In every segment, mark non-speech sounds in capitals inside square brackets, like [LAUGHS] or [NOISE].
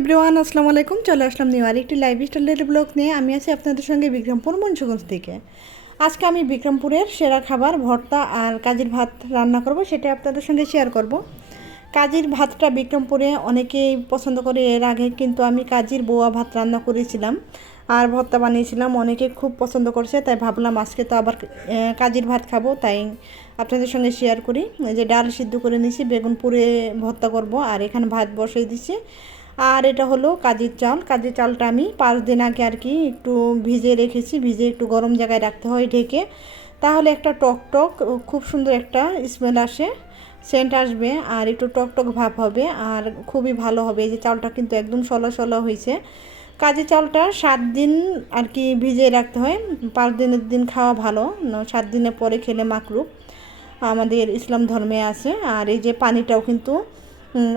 Everyone, আসসালামু আলাইকুম। চলে আসলাম নিউ আরেকটি লাইভ স্টাইলের ব্লগ নিয়ে। আমি আছি আপনাদের সঙ্গে বিক্রমপুর মঞ্চগঞ্জ থেকে। আজকে আমি বিক্রমপুরের সেরা খাবার, ভর্তা আর কাজির ভাত রান্না করব সেটা আপনাদের সঙ্গে শেয়ার করব। কাজির ভাতটা বিক্রমপুরে অনেকেই পছন্দ করে, এর আগে কিন্তু আমি কাজির বোয়া ভাত রান্না করেছিলাম আর ভর্তা বানিয়েছিলাম। অনেকে খুব পছন্দ করছে, তাই ভাবলাম আজকে তো আবার কাজির ভাত খাব, তাই আপনাদের সঙ্গে শেয়ার করি। যে ডাল সিদ্ধ করে নিয়েছি বেগুন পুড়ে ভর্তা করব আর এখানে ভাত বসিয়ে দিচ্ছি। আর এটা হলো কাজির চাল। কাজির চালটা আমি পাঁচ দিন আগে আর কি একটু ভিজে রেখেছি। ভিজে একটু গরম জায়গায় রাখতে হয় ঢেকে। তাহলে একটা টক টক খুব সুন্দর একটা স্মেল আসে সেন্ট আসবে আর একটু টক টক ভাব হবে আর খুবই ভালো হবে। এই যে চালটা কিন্তু একদম সলা সলা হয়েছে। কাজে চালটা সাত দিন আর কি ভিজিয়ে রাখতে হয়। পাঁচ দিনের দিন খাওয়া ভালো সাত দিনের পরে খেলে মাকরুব আমাদের ইসলাম ধর্মে আছে। আর এই যে পানিটাও কিন্তু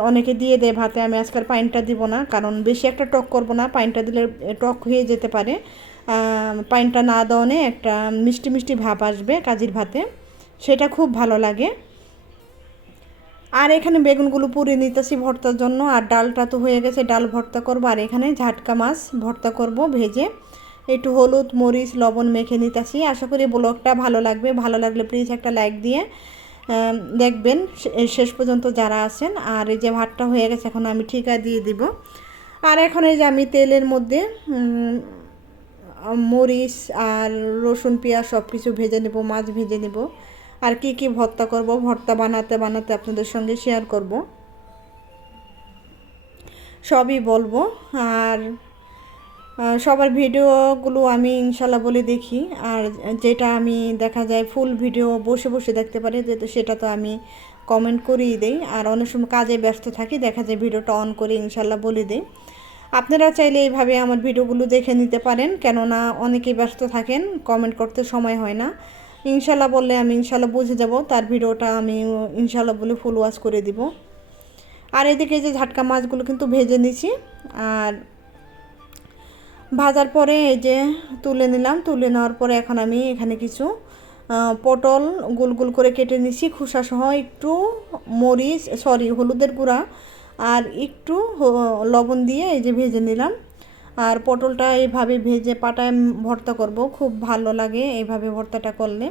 অনেকে দিয়ে দেয় ভাতে, আমি আজকাল পানিটা দিব না, কারণ বেশি একটা টক করব না, পানিটা দিলে টক হয়ে যেতে পারে। পানিটা না দেওয়ানে একটা মিষ্টি মিষ্টি ভাব আসবে কাজির ভাতে, সেটা খুব ভালো লাগে। আর এখানে বেগুনগুলো পুড়ে নিতেছি ভর্তার জন্য, আর ডালটা তো হয়ে গেছে, ডাল ভর্তা করব, আর এখানে ঝাটকা মাছ ভর্তা করব ভেজে। একটু হলুদ, মরিচ, লবণ মেখে নিতেছি, আশা করি ব্লগটা ভালো লাগবে, ভালো লাগলে প্লিজ একটা লাইক দিয়ে দেখবেন শেষ পর্যন্ত যারা আছেন, আর এই যে ভাতটা হয়ে গেছে, এখন আমি ঠিকা দিয়ে দিব। আর এখন এই যে আমি তেলের মধ্যে মরিচ আর রসুন, পেঁয়াজ সব কিছু ভেজে নেব, মাছ ভেজে নেব। আর কি কি ভর্তা করব, ভর্তা বানাতে বানাতে আপনাদের সঙ্গে শেয়ার করব। সবই বলব। আর সবার ভিডিওগুলো আমি ইনশাল্লাহ বলে দেখি। আর যেটা আমি দেখা যায় ফুল ভিডিও বসে বসে দেখতে পারি যেহেতু সেটা তো আমি কমেন্ট করিয়ে দেই। আর অনেক সময় কাজে ব্যস্ত থাকি, দেখা যায় ভিডিওটা অন করে ইনশাল্লাহ বলে দিই। আপনারা চাইলে এইভাবে আমার ভিডিওগুলো দেখে নিতে পারেন, কেননা অনেকেই ব্যস্ত থাকেন কমেন্ট করতে সময় হয় না। ইনশাল্লাহ বললে আমি ইনশাল্লাহ বুঝে যাব, তার ভিডিওটা আমি ইনশাল্লাহ বলে ফুল ওয়াশ করে দিব। আর এদিকে যে ঝাটকা মাছগুলো কিন্তু ভেজে নিছি, আর ভাজার পরে এই যে তুলে নিলাম, তুলে নেওয়ার পরে এখন আমি এখানে কিছু পটল গোল গোল করে কেটে নিছি খোসা সহ একটু মরিচ সরি হলুদের গুঁড়া আর একটু লবণ দিয়ে এই যে ভেজে নিলাম। আর পটলটা এইভাবে ভেজে পাটায় ভর্তা করব, খুব ভালো লাগে এইভাবে ভর্তাটা করলে।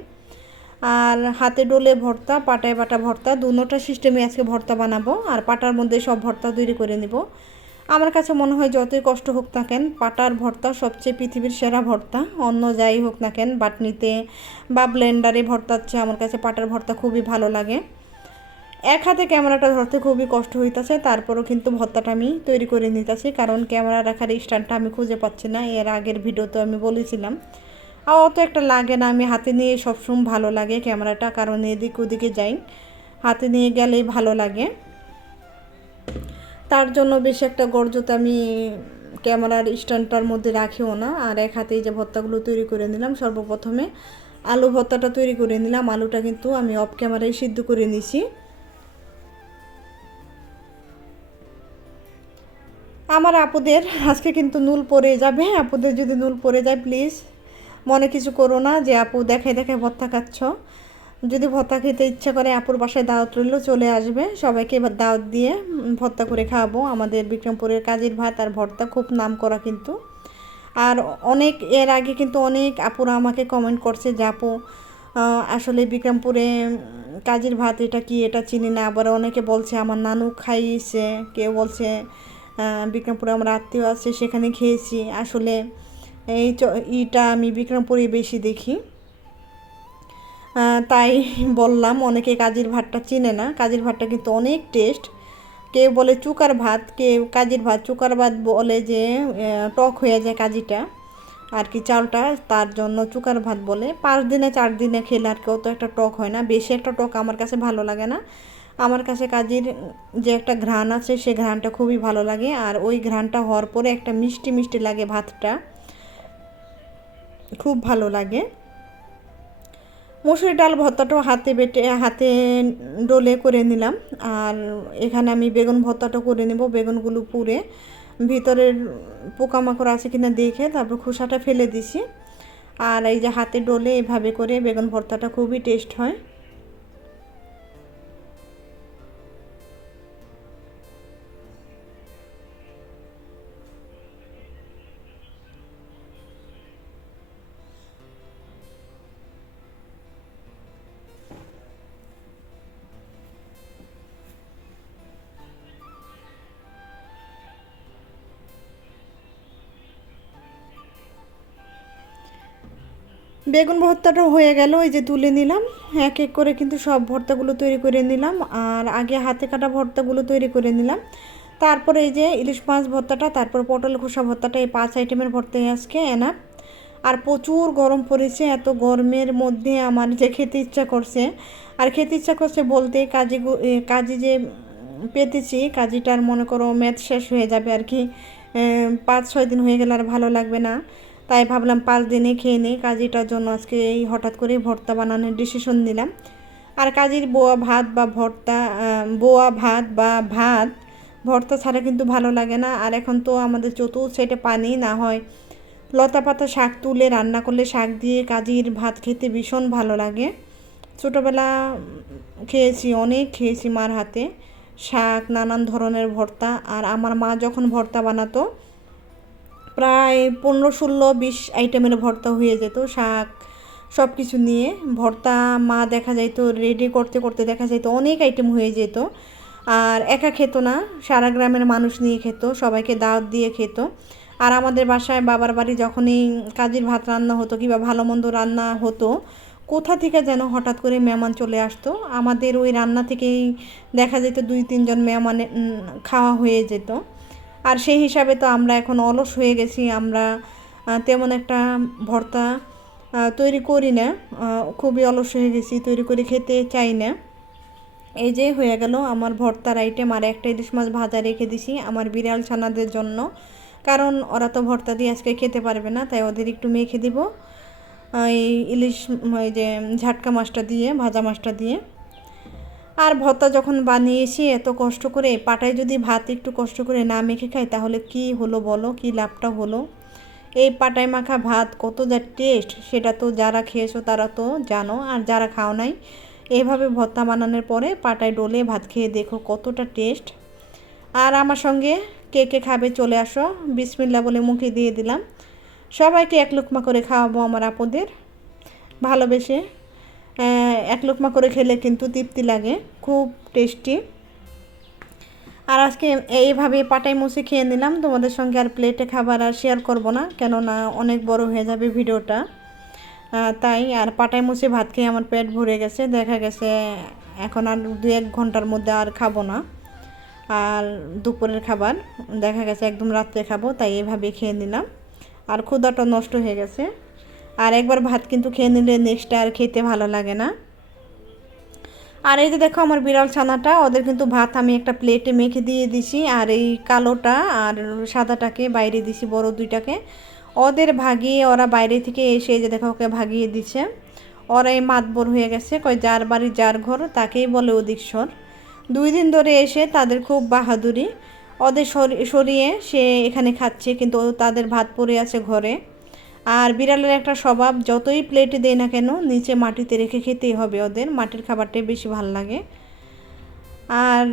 আর হাতে ডোলে ভর্তা, পাটায় বাটা ভর্তা দুটোটা সিস্টেমে আজকে ভর্তা বানাবো, আর পাটার মধ্যে সব ভর্তা তৈরি করে নিব। আমার কাছে মনে হয় যতই কষ্ট হোক না কেন, পাটার ভর্তা সবচেয়ে পৃথিবীর সেরা ভর্তা। অন্য যাই হোক না কেন, বাটনিতে বা ব্লেন্ডারে ভর্তার চেয়ে আমার কাছে পাটার ভর্তা খুবই ভালো লাগে। এক হাতে ক্যামেরাটা ধরতে খুবই কষ্ট হইতেছে, তারপরও কিন্তু ভর্তাটা আমি তৈরি করে নিতেছি, কারণ ক্যামেরা রাখার স্ট্যান্ডটা আমি খুঁজে পাচ্ছি না, এর আগের ভিডিওতে আমি বলেছিলাম। আর অত একটা লাগে না, আমি হাতে নিয়ে সবসময় ভালো লাগে ক্যামেরাটা, কারণ এদিক ওদিকে যাই, হাতে নিয়ে গেলেই ভালো লাগে। তার জন্য বেশি একটা গর্জতে আমি ক্যামেরার স্ট্যান্ডটার মধ্যে রাখিও না। আর এক হাতেই যে ভর্তাগুলো তৈরি করে নিলাম, সর্বপ্রথমে আলু ভর্তাটা তৈরি করে নিলাম। আলুটা কিন্তু আমি অফ ক্যামেরায় সিদ্ধ করে নিছি। আমার আপুদের, আজকে কিন্তু নুল পরে যাবে। আপুদের যদি নুল পরে যায় প্লিজ মনে কিছু করো না যে আপু দেখে দেখে ভর্তা খাচ্ছ। যদি ভর্তা খেতে ইচ্ছা করে, আপুর বাসায় দাওয়াত রইলেও চলে আসবে। সবাইকে এবার দাওয়াত দিয়ে ভর্তা করে খাওয়াবো। আমাদের বিক্রমপুরের কাজের ভাত আর ভর্তা খুব নাম করা কিন্তু। আর অনেক, এর আগে কিন্তু অনেক আপুরা আমাকে কমেন্ট করছে যে, আপু আসলে বিক্রমপুরে কাজের ভাত এটা কি, এটা চিনি না। আবার অনেকে বলছে, আমার নানু খাইয়েছে। কেউ বলছে বিক্রমপুরে আমার আত্মীয় আছে, সেখানে খেয়েছি। আসলে এই চ- ইটা আমি বিক্রমপুরে বেশি দেখি। তাই বললাম, অনেকে কাজির ভাতটা চিনে না। কাজির ভাতটা কিন্তু অনেক টেস্ট কেউ বলে চুকার ভাত, কেউ কাজির ভাত। চুকার ভাত বলে যে টক হয়ে যায় কাজিটা। আর কি চালটা, তার জন্য চুকার ভাত বলে। পাঁচ দিনে, চার দিনে খেলে আর কেউ তো একটা টক হয় না। বেশি একটা টক আমার কাছে ভালো লাগে না। আমার কাছে কাজির যে একটা ঘ্রাণ আছে, সে ঘ্রাণটা খুবই ভালো লাগে। আর ওই ঘ্রাণটা হওয়ার পরে একটা মিষ্টি মিষ্টি লাগে ভাতটা। খুব ভালো লাগে। মসুরি ডাল ভর্তাটাও হাতে বেটে, হাতে ডোলে করে নিলাম। আর এখানে আমি বেগুন ভর্তাটা করে নেব, বেগুনগুলো পুড়ে। ভিতরের পোকামাকড় আছে কিনা দেখে তারপর খোসাটা ফেলে দিছি। আর এই যে হাতে ডোলে এভাবে করে বেগুন ভর্তাটা খুবই টেস্ট হয়। বেগুন ভর্তাটা হয়ে গেল, এই যে তুলে নিলাম। এক এক করে কিন্তু সব ভর্তাগুলো তৈরি করে নিলাম, আর আগে হাতে কাটা ভর্তাগুলো তৈরি করে নিলাম। তারপরে এই যে ইলিশ মাছ ভর্তাটা, তারপর পটল খোসা ভর্তাটা, এই পাঁচ আইটেমের ভর্তাই আজকে এনা আর প্রচুর গরম পড়েছে, এত গরমের মধ্যে আমার যে খেতে ইচ্ছা করছে। আর খেতে ইচ্ছা করছে বলতে কাজে কাজে যে পেতেছি, কাজীটার মনে করো ম্যাথ শেষ হয়ে যাবে আর কি। পাঁচ ছয় দিন হয়ে গেলে আর ভালো লাগবে না। তাই ভাবলাম পাঁচ দিনে খেয়ে নেই, কাজীটার জন্য আজকে এই হঠাৎ করে ভর্তা বানানোর ডিসিশন নিলাম। আর কাজীর বোয়া ভাত বা ভর্তা বোয়া ভাত বা ভাত, ভর্তা ছাড়া কিন্তু ভালো লাগে না। আর এখন তো আমাদের চতুর্থ সাইডে পানি, না হয় লতা পাতা শাক তুলে রান্না করলে শাক দিয়ে কাজির ভাত খেতে ভীষণ ভালো লাগে। ছোটোবেলা খেয়েছি, অনেক খেয়েছি মার হাতে, শাক, নানান ধরনের ভর্তা। আর আমার মা যখন ভর্তা বানাতো প্রায় পনেরো ষোলো বিশ আইটেমের ভর্তা হয়ে যেত, শাক সব কিছু নিয়ে। ভর্তা মা দেখা যাইতো রেডি করতে করতে দেখা যাইতো, অনেক আইটেম হয়ে যেত। আর একা খেত না, সারা গ্রামের মানুষ নিয়ে খেত, সবাইকে দাওয়াত দিয়ে খেত। আর আমাদের বাসায় বাবার বাড়ি যখনই কাজের ভাত রান্না হতো কিংবা ভালো মন্দ রান্না হতো, কোথা থেকে যেন হঠাৎ করে মেহমান চলে আসতো। আমাদের ওই রান্না থেকেই দেখা যেত দুই তিনজন মেহমান খাওয়া হয়ে যেত। আর সেই হিসাবে তো আমরা এখন অলস হয়ে গেছি, আমরা তেমন একটা ভর্তা তৈরি করি না খুবই অলস হয়ে গেছি, তৈরি করে খেতে চাই না। এই যে হয়ে গেল আমার ভর্তার আইটেম আর একটা ইলিশ মাছ ভাজা রেখে দিছি আমার বিড়াল ছানাদের জন্য। কারণ ওরা তো ভর্তা দিয়ে আজকে খেতে পারবে না, তাই ওদের একটু মেখে দিব এই ইলিশ ওই যে ঝাটকা মাছটা দিয়ে, ভাজা মাছটা দিয়ে। আর ভর্তা যখন বানিয়েছি এত কষ্ট করে, পাটায় যদি ভাত একটু কষ্ট করে না মেখে খাই, তাহলে কি হলো বলো? কি লাভটা হলো? এই পাটায় মাখা ভাত কত যা টেস্ট সেটা তো যারা খেয়েছো তারা তো জানো, আর যারা খাও নাই, এভাবে ভর্তা বানানোর পরে পাটায় ডলে ভাত খেয়ে দেখো কতটা টেস্ট আর আমার সঙ্গে কে কে খাবে চলে আসো, বিসমিল্লা বলে মুখে দিয়ে দিলাম। সবাইকে এক লুকমা করে খাওয়াবো আমার আপদের ভালোবেসে। এক লোকমা করে খেলে কিন্তু তৃপ্তি লাগে, খুব টেস্টি আর আজকে এইভাবে পাটাই মুছে খেয়ে নিলাম, তোমাদের সঙ্গে আর প্লেটে খাবার আর শেয়ার করব না, কেননা অনেক বড় হয়ে যাবে ভিডিওটা। তাই আর পাটাই মুছে ভাত খেয়ে আমার পেট ভরে গেছে, দেখা গেছে এখন আর দু এক ঘণ্টার মধ্যে আর খাব না। আর দুপুরের খাবার, দেখা গেছে একদম রাত্রে খাব, তাই এভাবে খেয়ে নিলাম। আর ক্ষুদাটা নষ্ট হয়ে গেছে। আর একবার ভাত কিন্তু খেয়ে নিলে নেক্সট আর খেতে ভালো লাগে না। আর এই যে দেখো আমার বিড়াল ছানাটা, ওদের কিন্তু ভাত আমি একটা প্লেটে মেখে দিয়ে দিছি, আর এই কালোটা আর সাদাটাকে বাইরে দিছি, বড় দুইটাকে। ওদের ভাগিয়ে ওরা বাইরে থেকে এসে যে দেখো ওকে ভাগিয়ে দিচ্ছে ওরা এই মাতবর হয়ে গেছে, কয় যার বাড়ি যার ঘর, তাকেই বলে অধিকস্বর দুই দিন ধরে এসে তাদের খুব বাহাদুরি। ওদের সরি- সরিয়ে সে এখানে খাচ্ছে, কিন্তু তাদের ভাত পড়ে আছে ঘরে। আর বিড়ালের একটা স্বভাব, যতই প্লেটে দেয় না কেন, নিচে মাটিতে রেখে খেতেই হবে ওদের। মাটির খাবারটাই বেশি ভালো লাগে। আর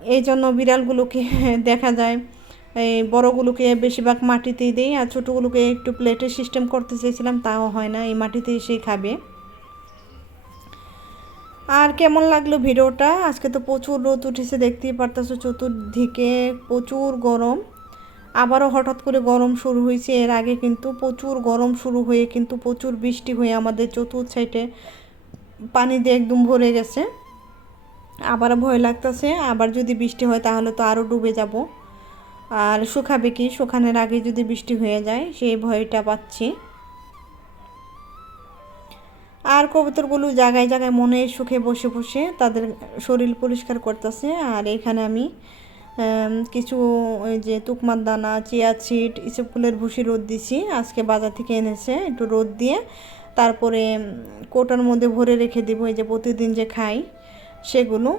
এই জন্য বিড়ালগুলোকে [LAUGHS] দেখা যায়, এই বড়গুলোকে বেশিরভাগ মাটিতেই দেই আর ছোটোগুলোকে একটু প্লেটের সিস্টেম করতে চেয়েছিলাম, তাও হয় না, এই মাটিতে এসেই খাবে। আর কেমন লাগল ভিডিওটা? আজকে তো প্রচুর রোদ উঠেছে, দেখতেই পারতেছো, চতুর্দিকে প্রচুর গরম। আবারও হঠাৎ করে গরম শুরু হয়েছে। এর আগে কিন্তু প্রচুর গরম শুরু হয়ে কিন্তু প্রচুর বৃষ্টি হয়ে আমাদের চতুর্থ সাইডে পানি দিয়ে একদম ভরে গেছে। আবার ভয় লাগতেছে। আবার যদি বৃষ্টি হয় তাহলে তো আরও ডুবে যাব। আর শুকাবে কি? শুকানোর আগে যদি বৃষ্টি হয়ে যায়, সেই ভয়টা পাচ্ছি। আর কবুতরগুলো জায়গায় জায়গায় মনে সুখে বসে বসে তাদের শরীর পরিষ্কার করতেছে। আর এখানে আমি কিছু ওই যে তুকমার দানা, চিয়া সিড এসব ফুলের ভুসি রোদ দিছি। আজকে বাজার থেকে এনেছে, একটু রোদ দিয়ে। তারপরে কোটার মধ্যে ভরে রেখে দিব, এই যে প্রতিদিন যে খাই সেগুলো।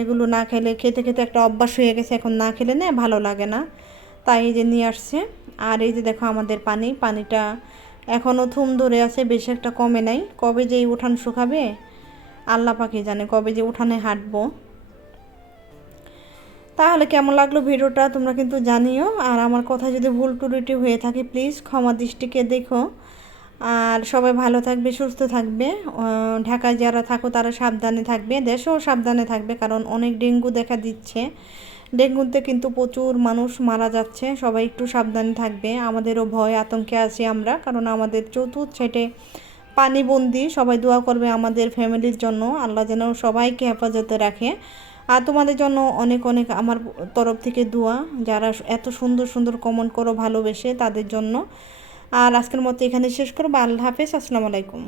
এগুলো না খেলে, খেতে খেতে একটা অভ্যাস হয়ে গেছে, এখন না খেলে না, ভালো লাগে না। তাই এই যে নিয়ে আসছে। আর এই যে দেখো আমাদের পানি, পানিটা এখনও থুম ধরে আছে, বেশি একটা কমে নাই। কবে যে উঠান শুকাবে, আল্লাহ পাখি জানে কবে যে উঠানে হাঁটবো। তাহলে কেমন লাগল ভিডিওটা তোমরা কিন্তু জানিও। আর আমার কথা যদি ভুল টুরিটি হয়ে থাকে প্লিজ ক্ষমা দৃষ্টিকে দেখো। আর সবাই ভালো থাকবে, সুস্থ থাকবে। ঢাকায় যারা থাকো, তারা সাবধানে থাকবে। দেশেও সাবধানে থাকবে, কারণ অনেক ডেঙ্গু দেখা দিচ্ছে। ডেঙ্গুতে কিন্তু প্রচুর মানুষ মারা যাচ্ছে, সবাই একটু সাবধানে থাকবে। আমাদেরও ভয়, আতঙ্কে আছি আমরা, কারণ আমাদের চতুর্থ সাইডে পানিবন্দি, সবাই দোয়া করবে আমাদের ফ্যামিলির জন্য। আল্লাহ যেন সবাইকে হেফাজতে রাখে। আর তোমাদের জন্য অনেক অনেক আমার তরফ থেকে দোয়া, যারা এত সুন্দর সুন্দর কমেন্ট করো, ভালোবেসে তাদের জন্য। আর আজকের মতো এখানে শেষ করব। আল্লাহ হাফেজ, আসসালামু আলাইকুম।